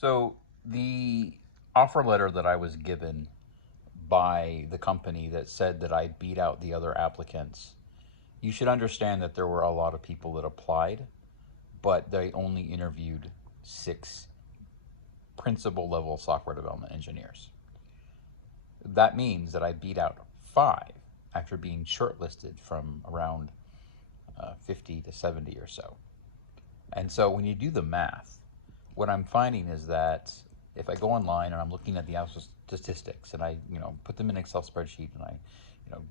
So the offer letter that I was given by the company that said that I beat out the other applicants, you should understand that there were a lot of people that applied, but they only interviewed 6 principal level software development engineers. That means that I beat out 5 after being shortlisted from around 50 to 70 or so. And so when you do the math, what I'm finding is that if I go online and I'm looking at the actual statistics and I, put them in an Excel spreadsheet and I,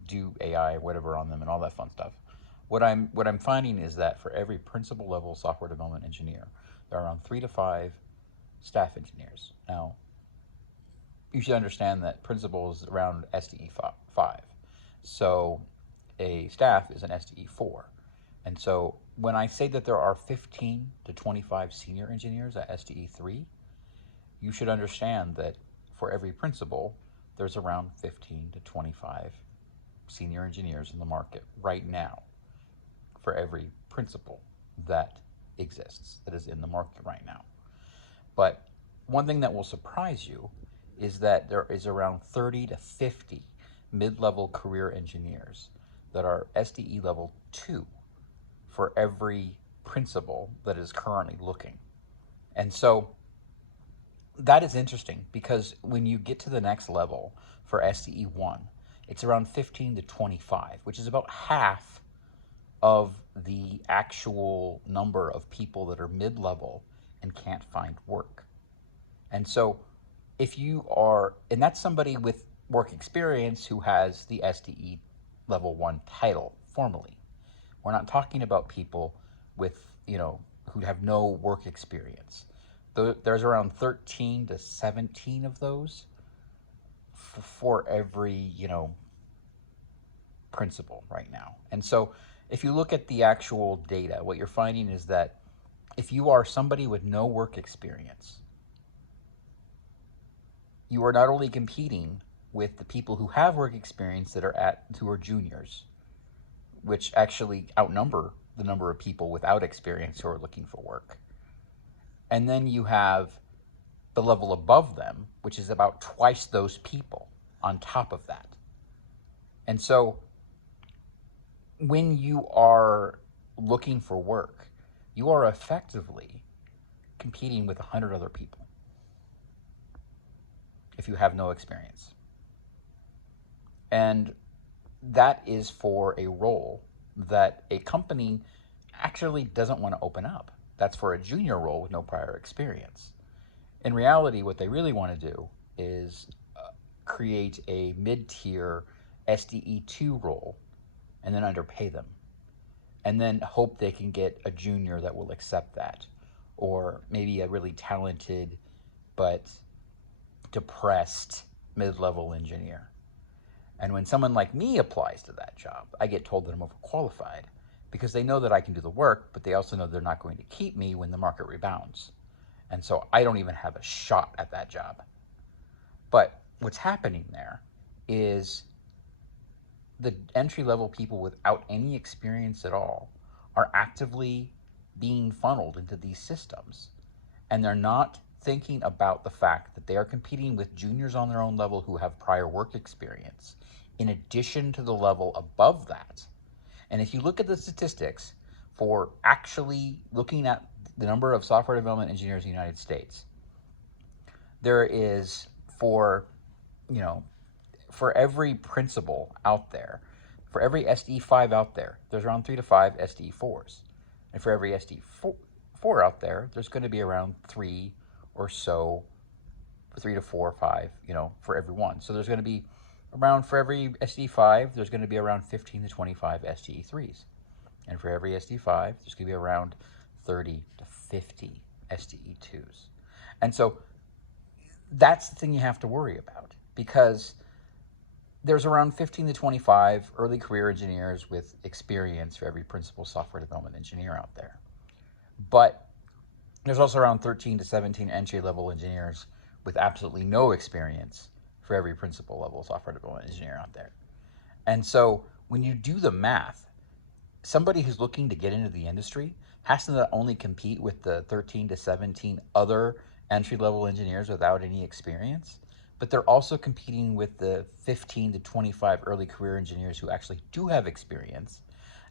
do AI or whatever on them and all that fun stuff, what I'm finding is that for every principal level software development engineer, there are around 3 to 5 staff engineers. Now, you should understand that principal is around SDE 5. So a staff is an SDE 4. And so when I say that there are 15 to 25 senior engineers at SDE 3, you should understand that for every principal, there's around 15 to 25 senior engineers in the market right now for every principal that exists, that is in the market right now. But one thing that will surprise you is that there is around 30 to 50 mid-level career engineers that are SDE level 2 for every principal that is currently looking. And so that is interesting because when you get to the next level for SDE1, it's around 15 to 25, which is about half of the actual number of people that are mid-level and can't find work. And so if you are, and that's somebody with work experience who has the SDE level 1 title formally. We're not talking about people with, who have no work experience. There's around 13 to 17 of those for every, principal right now. And so if you look at the actual data, what you're finding is that if you are somebody with no work experience, you are not only competing with the people who have work experience who are juniors, which actually outnumber the number of people without experience who are looking for work. And then you have the level above them, which is about twice those people on top of that. And so when you are looking for work, you are effectively competing with 100 other people if you have no experience. And that is for a role that a company actually doesn't want to open up. That's for a junior role with no prior experience. In reality, what they really want to do is create a mid-tier SDE2 role and then underpay them. And then hope they can get a junior that will accept that. Or maybe a really talented but depressed mid-level engineer. And when someone like me applies to that job, I get told that I'm overqualified because they know that I can do the work, but they also know they're not going to keep me when the market rebounds. And so I don't even have a shot at that job. But what's happening there is the entry-level people without any experience at all are actively being funneled into these systems. And they're not thinking about the fact that they are competing with juniors on their own level who have prior work experience, in addition to the level above that. And if you look at the statistics for actually looking at the number of software development engineers in the United States, there is for every principal out there, for every SDE5 out there, there's around 3 to 5 SDE4s. And for every SDE4 out there, there's going to be around 3 or so, 3 to 4 or 5, for every one. So there's going to be around, for every SDE5, there's going to be around 15 to 25 SDE3s. And for every SDE5, there's going to be around 30 to 50 SDE2s. And so that's the thing you have to worry about, because there's around 15 to 25 early career engineers with experience for every principal software development engineer out there. But there's also around 13 to 17 entry-level engineers with absolutely no experience for every principal level software development engineer out there. And so when you do the math, somebody who's looking to get into the industry has to not only compete with the 13 to 17 other entry-level engineers without any experience, but they're also competing with the 15 to 25 early career engineers who actually do have experience.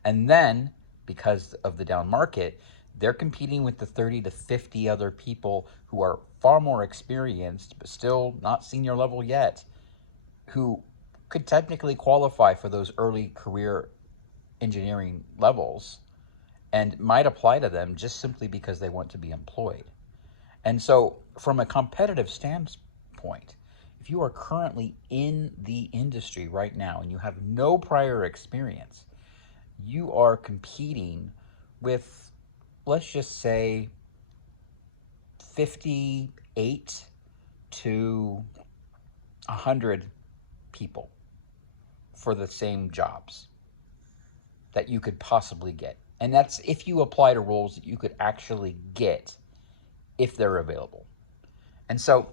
And then, because of the down market, they're competing with the 30 to 50 other people who are far more experienced, but still not senior level yet, who could technically qualify for those early career engineering levels and might apply to them just simply because they want to be employed. And so, from a competitive standpoint, if you are currently in the industry right now and you have no prior experience, you are competing with, let's just say, 58 to 100 people for the same jobs that you could possibly get. And that's if you apply to roles that you could actually get if they're available. And so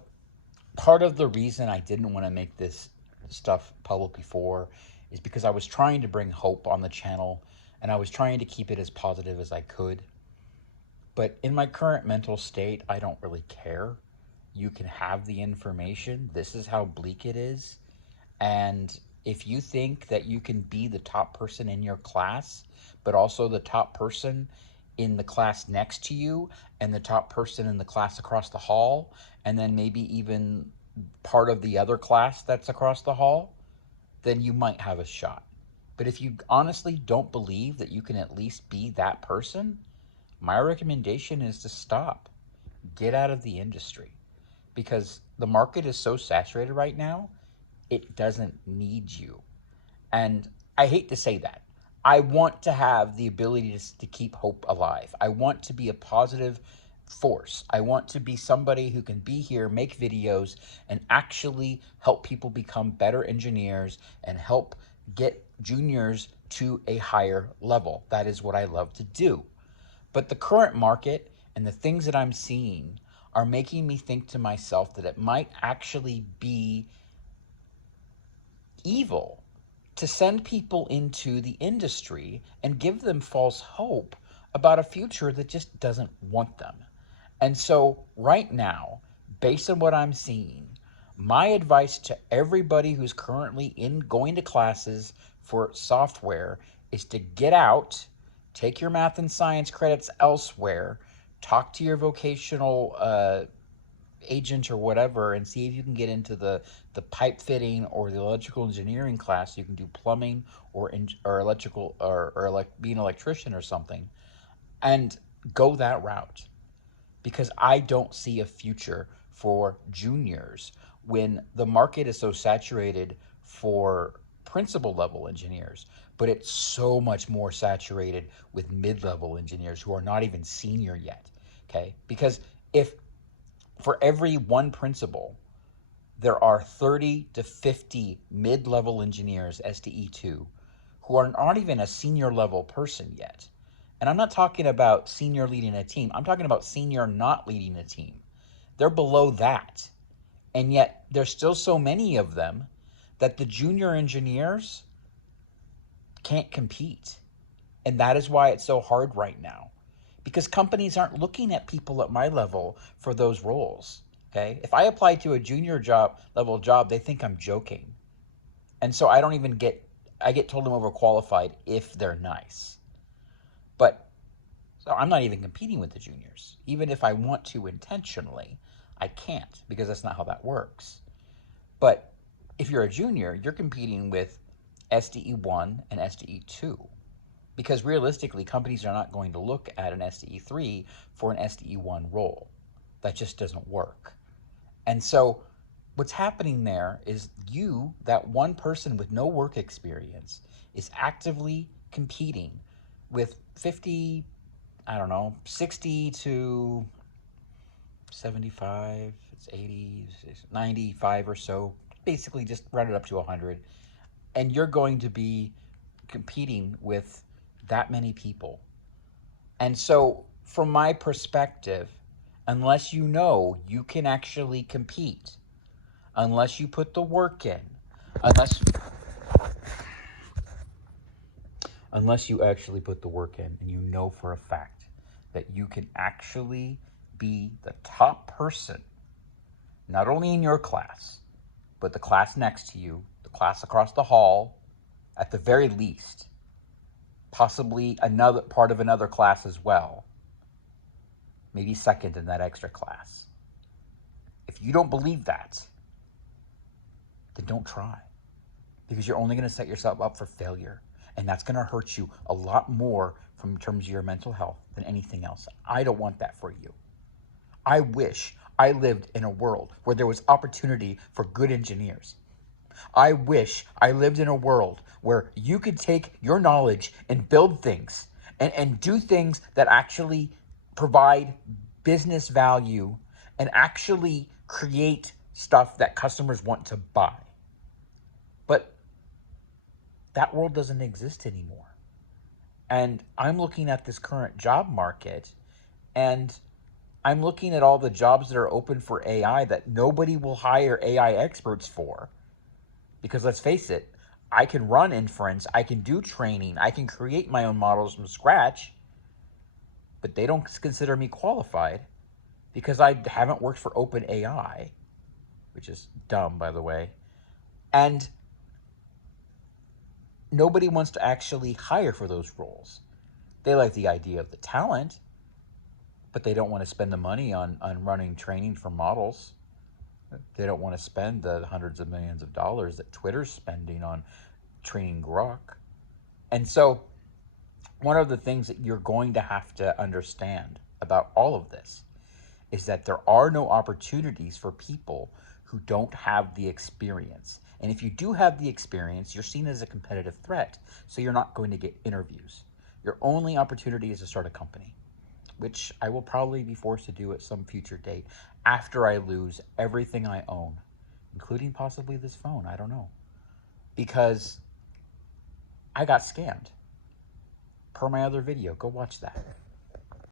part of the reason I didn't want to make this stuff public before is because I was trying to bring hope on the channel and I was trying to keep it as positive as I could. But in my current mental state, I don't really care. You can have the information. This is how bleak it is. And if you think that you can be the top person in your class, but also the top person in the class next to you and the top person in the class across the hall, and then maybe even part of the other class that's across the hall, then you might have a shot. But if you honestly don't believe that you can at least be that person, my recommendation is to stop. Get out of the industry because the market is so saturated right now, it doesn't need you. And I hate to say that. I want to have the ability to keep hope alive. I want to be a positive force. I want to be somebody who can be here, make videos, and actually help people become better engineers and help get juniors to a higher level. That is what I love to do. But the current market and the things that I'm seeing are making me think to myself that it might actually be evil to send people into the industry and give them false hope about a future that just doesn't want them. And so, right now, based on what I'm seeing, my advice to everybody who's currently in going to classes for software is to get out, take your math and science credits elsewhere, talk to your vocational agent or whatever and see if you can get into the pipe fitting or the electrical engineering class. You can do plumbing or electrical or be an electrician or something and go that route, because I don't see a future for juniors when the market is so saturated for principal level engineers, but it's so much more saturated with mid-level engineers who are not even senior yet. Okay, because if for every one principal, there are 30 to 50 mid-level engineers, SDE2, who are not even a senior level person yet. And I'm not talking about senior leading a team. I'm talking about senior not leading a team. They're below that. And yet there's still so many of them that the junior engineers can't compete. And that is why it's so hard right now, because companies aren't looking at people at my level for those roles. Okay, if I apply to a junior job level job, they think I'm joking, and so I get told I'm overqualified if they're nice. But so I'm not even competing with the juniors. Even if I want to intentionally, I can't, because that's not how that works. But if you're a junior, you're competing with SDE1 and SDE2. Because realistically, companies are not going to look at an SDE3 for an SDE1 role. That just doesn't work. And so what's happening there is you, that one person with no work experience, is actively competing with 50, I don't know, 60 to 75, it's 80, 95 or so, basically just run it up to 100. And you're going to be competing with that many people. And so, from my perspective, unless you know you can actually compete, unless you put the work in, unless unless you actually put the work in and you know for a fact that you can actually be the top person, not only in your class, but the class next to you, the class across the hall, at the very least, possibly another part of another class as well, maybe second in that extra class. If you don't believe that, then don't try, because you're only going to set yourself up for failure, and that's going to hurt you a lot more from terms of your mental health than anything else. I don't want that for you. I wish I lived in a world where there was opportunity for good engineers. I wish I lived in a world where you could take your knowledge and build things and do things that actually provide business value and actually create stuff that customers want to buy. But that world doesn't exist anymore. And I'm looking at this current job market, and I'm looking at all the jobs that are open for AI that nobody will hire AI experts for. Because let's face it, I can run inference, I can do training, I can create my own models from scratch, but they don't consider me qualified because I haven't worked for OpenAI, which is dumb, by the way. And nobody wants to actually hire for those roles. They like the idea of the talent, but they don't want to spend the money on running training for models. They don't want to spend the hundreds of millions of dollars that Twitter's spending on training Grok. And so one of the things that you're going to have to understand about all of this is that there are no opportunities for people who don't have the experience. And if you do have the experience, you're seen as a competitive threat, so you're not going to get interviews. Your only opportunity is to start a company, which I will probably be forced to do at some future date after I lose everything I own, including possibly this phone. I don't know. Because I got scammed. Per my other video, go watch that.